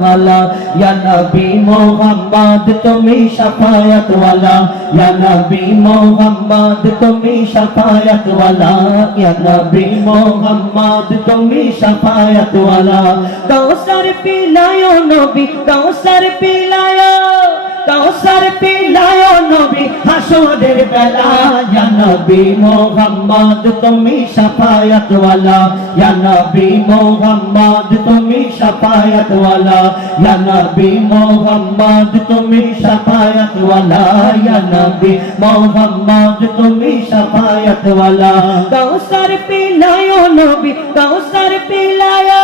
वाला या नबी मोहम्मद तुम्हें शफायत वाला या नबी मोहम्मद तुम्हें शफायत वाला या नबी मोहम्मद तुम्हें शफायत वाला कौसर पिलायो नबी कौसर पिलायो कौसर पिलायो नबी हशरेर बेला या नबी मोहम्मद तुम्हें शफायत वाला या नबी मोहम्मद तुम्हें शफायत वाला या नबी मोहम्मद तुम्हें शफायत वाला या नबी मोहम्मद तुम्हें शफायत वाला कौसर पिलायो नबी कौसर पिलायो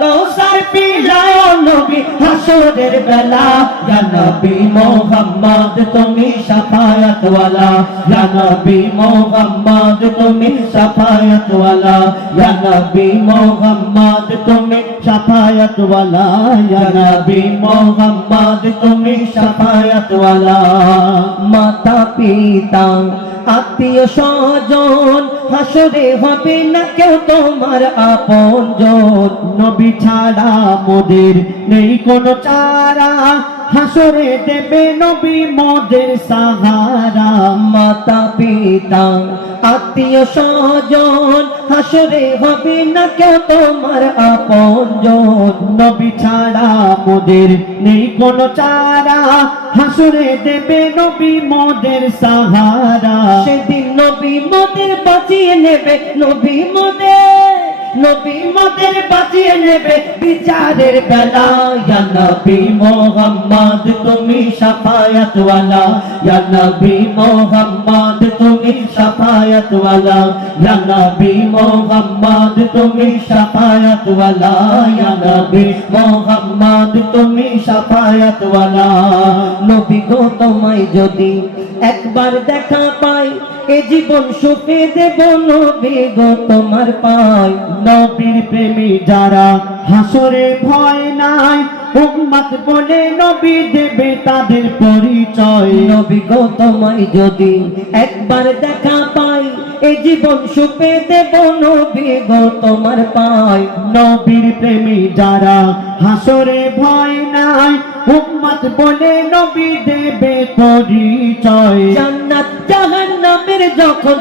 कौसर पिलायो नबी हशरेर बेला या नबी मोहम्मद तुम्हें शफायत वाला या नबी मोहम्मद तुम्हें शफायत वाला या नबी मोहम्मद तुम्हें शफायत वाला या नबी मोहम्मद तुम्हें शफायत वाला माता पिता आत्मीय स्वजन হাসরে হবে না কেউ তোমার আপনজন নবী ছাড়া মোদের নেই কোনো চারা হাসরে দেবে নবী মোদের সাহারা মাতা পিতা আত্মীয় স্বজন হাসরে হবে না কেউ তোমার আপনজন নবী ছাড়া মোদের নেই কোনো চারা হাসরে দেবে নবী মোদের সাহারা সেদিন নবী মোদের বাঁচিয়ে নেবে নবী মোদের বাঁচিয়ে নেবে বিচারের বেলা ইয়া নবী মোহাম্মদ তুমি শাফায়াত ওয়ালা ইয়া নবী মোহাম্মদ তুমি শাফায়াত ওয়ালা ইয়া নবী মোহাম্মদ তুমি শাফায়াত ওয়ালা ইয়া নবী মোহাম্মদ তুমি শাফায়াত ওয়ালা নবী গো তোমায় যদি একবার দেখা পাই এ জীবন সুখে দেব নবী গো তোমার পাই নবীর প্রেমী যারা হাসরে ভয় নাই উম্মত বলে নবী দেবে তাদের পরিচয় নবী গো তোমায় যদি একবার দেখা পাই এ জীবন সুখে দেব নবী গো তোমার পাই নবীর প্রেমী যারা হাসরে ভয় নাই উম্মত বলে নবী দেবে পরিচয় জান্নাত জাহান্নামের যখন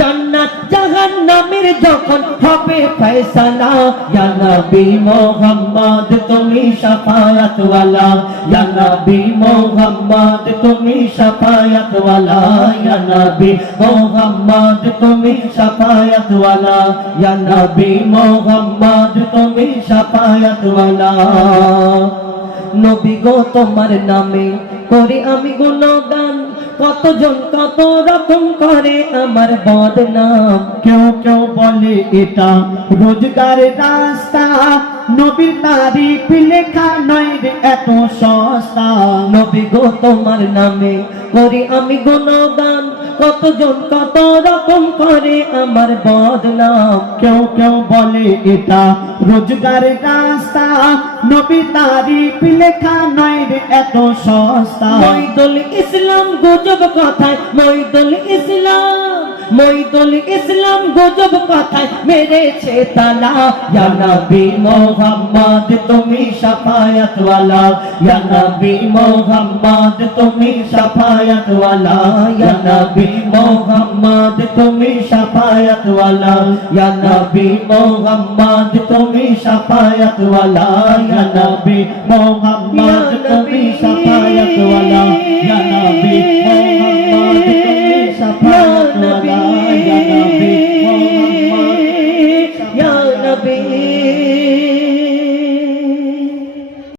জান্নাত জাহান্নামের যখন হবে ফয়সালা ইয়া নবী মোহাম্মদ তুমি শাফায়াত ওয়ালা ইয়া নবী মোহাম্মদ তুমি শাফায়াত ওয়ালা ইয়া নবী মোহাম্মদ তুমি শাফায়াত ওয়ালা ইয়া নবী মোহাম্মদ তুমি শাফায়াত ওয়ালা নবী গো তোমার নামে করি আমি গুণগান কতজন কত রকম করে আমার বদনাম কেউ কেউ বলে এটা রোজগারের রাস্তা নবীর তারিফ লেখা নয় রে এত সস্তা নবী গো তোমার নামে করি আমি গুণগান কতজন কত রকম করে আমার বদনাম কেউ কেউ বলে এটা রোজগারের রাস্তা নবী তারিফ লেখা নয় রে এত সস্তা মঈদুল ইসলাম গুজব কথায় মঈদুল ইসলাম গুজব কথায় মেরেছে তালা ইয়া নবী মোহাম্মদ তুমি শাফায়াত ওয়ালা ইয়া নবী মোহাম্মদ তুমি শাফায়াত ওয়ালা ইয়া নবী মোহাম্মদ তুমি শাফায়াত ওয়ালা ইয়া নবী মোহাম্মদ তুমি শাফায়াত ওয়ালা ইয়া নবী মোহাম্মদ তুমি শাফায়াত ওয়ালা ইয়া নবী মোহাম্মদ তুমি শাফায়াত ওয়ালা ইয়া নবী মোহাম্মদ ইয়া নবী